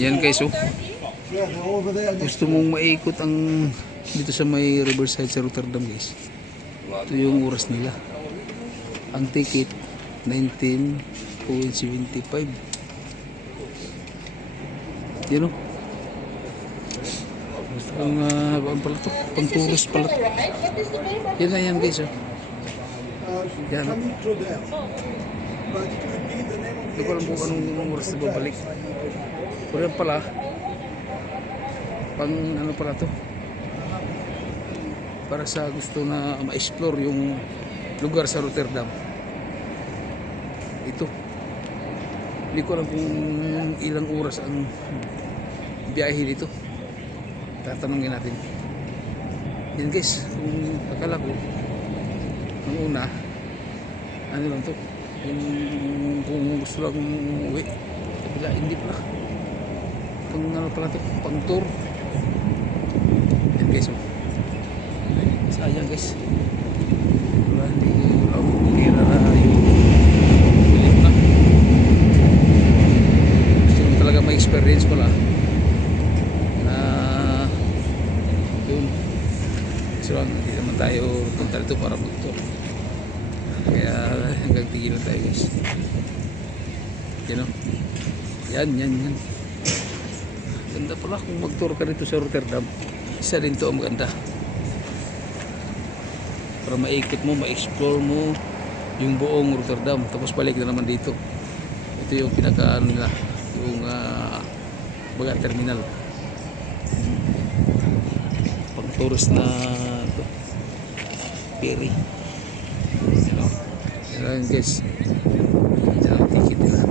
Yan guys, oh. Gusto mong maikot ang dito sa may Riverside sa Rotterdam guys. Ito yung oras nila. Ang ticket 19.75. Yan oh. Ang pala to, pang tourist pala to. Yan na yan guys, oh. Yan. Hindi ko alam kung anong oras na babalik. Pero yan pala, pang ano pala to, para sa gusto na ma-explore yung lugar sa Rotterdam. Ito, hindi ko alam kung ilang oras ang biyahe dito. Tatanungin natin. Yan guys, kung akala ko ang una ano lang to, kung gusto lang umuwi, kabila, hindi pala. Pang ano pala to, pang tour. Yan guys, oh. Sayang guys, wala, hindi na yung bilim na. Gusto mo talaga may experience pala na yun. So hindi naman tayo punta dito para mag-tour, kaya hanggang tigil na tayo guys. You know? Yan ganda pala kung mag-tour ka dito sa Rotterdam. Isa rin to ang maganda para maikot mo, ma-explore mo yung buong Rotterdam, tapos balik na naman dito. Ito yung pinaka ano nila, yung baga terminal pang tourist na ito, ferry. You know? Yan guys, yan ang ticket nila.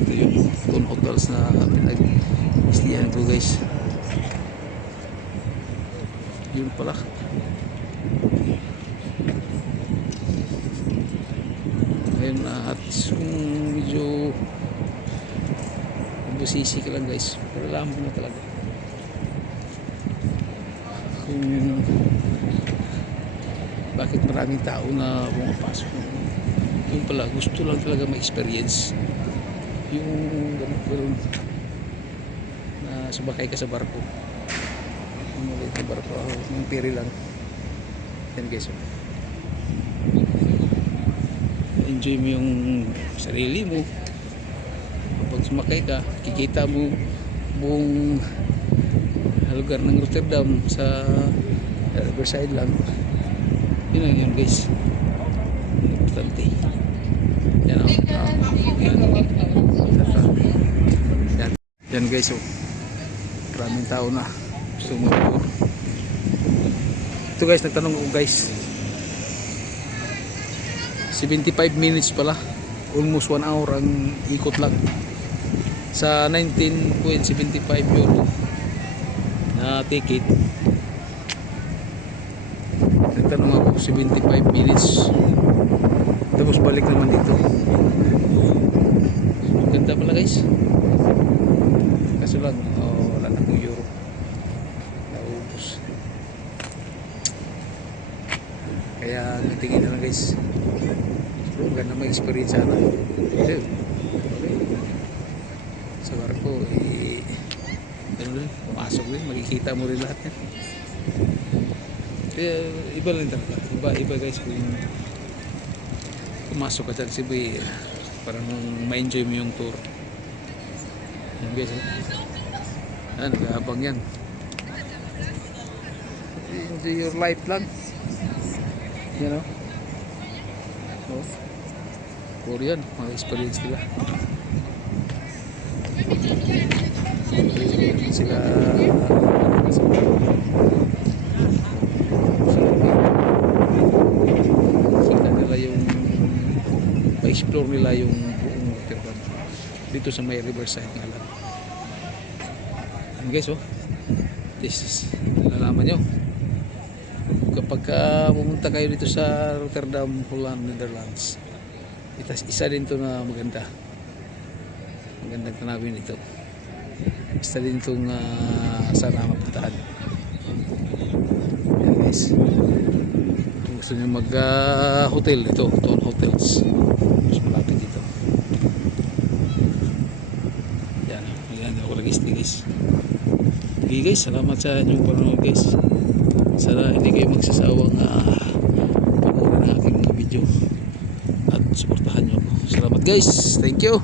Ito yung Thon Hotels na pinag-istihan ko guys. Yun pala. Ngayon at kung medyo busisi ka lang guys, pero alam mo na talaga kung bakit maraming tao na pumapasok. Yun pala, gusto lang talaga ma-experience yung ganun na subakay ka sa barko, yung maliit na barko, yung ferry lang. Yan guys, enjoy mo yung sarili mo. Kapag sumakay ka, kikita mo buong lugar ng Rotterdam sa Riverside lang. Yun lang yun guys, importante. Yan o, yan guys, maraming tao na gusto mo tour. Ito guys, nagtanong ko guys, 75 minutes pala, almost 1 hour ang ikot lang sa 19.75 euro na ticket. Nagtanong ako, 75 minutes tapos balik naman dito. Ganda pala guys, kaso lang wala na akong euro, naubos. Kaya natingin na lang guys. Ganda may experience sana. Okay. Sa barko ano rin, pumasok rin, makikita mo rin lahat yan. Kaya iba lang talaga, iba guys kung pumasok ka dyan sibi, parang ma-enjoy mo yung tour. Yan guys, nag-aabang yan. Enjoy your life lang, you know. Korean, mga experience nila. Sila nila yung ma-explore nila yung buong Rotterdam dito sa may Riverside nga lang. And guys, this is, nalalaman nyo kapag pumunta kayo dito sa Rotterdam, Holland, Netherlands, isa din to na magandang tanawin ito. Isa din itong sana mapuntahan. Yan guys, kung gusto nyo mag hotel, ito Thon Hotels, mas malapit dito. Yan, Yan ako nag-stay guys. Okay guys, salamat sa inyong panonood guys. Sana hindi kayo magsasawang panoorin ng aking mga video at suportahan nyo ako. Salamat guys, thank you.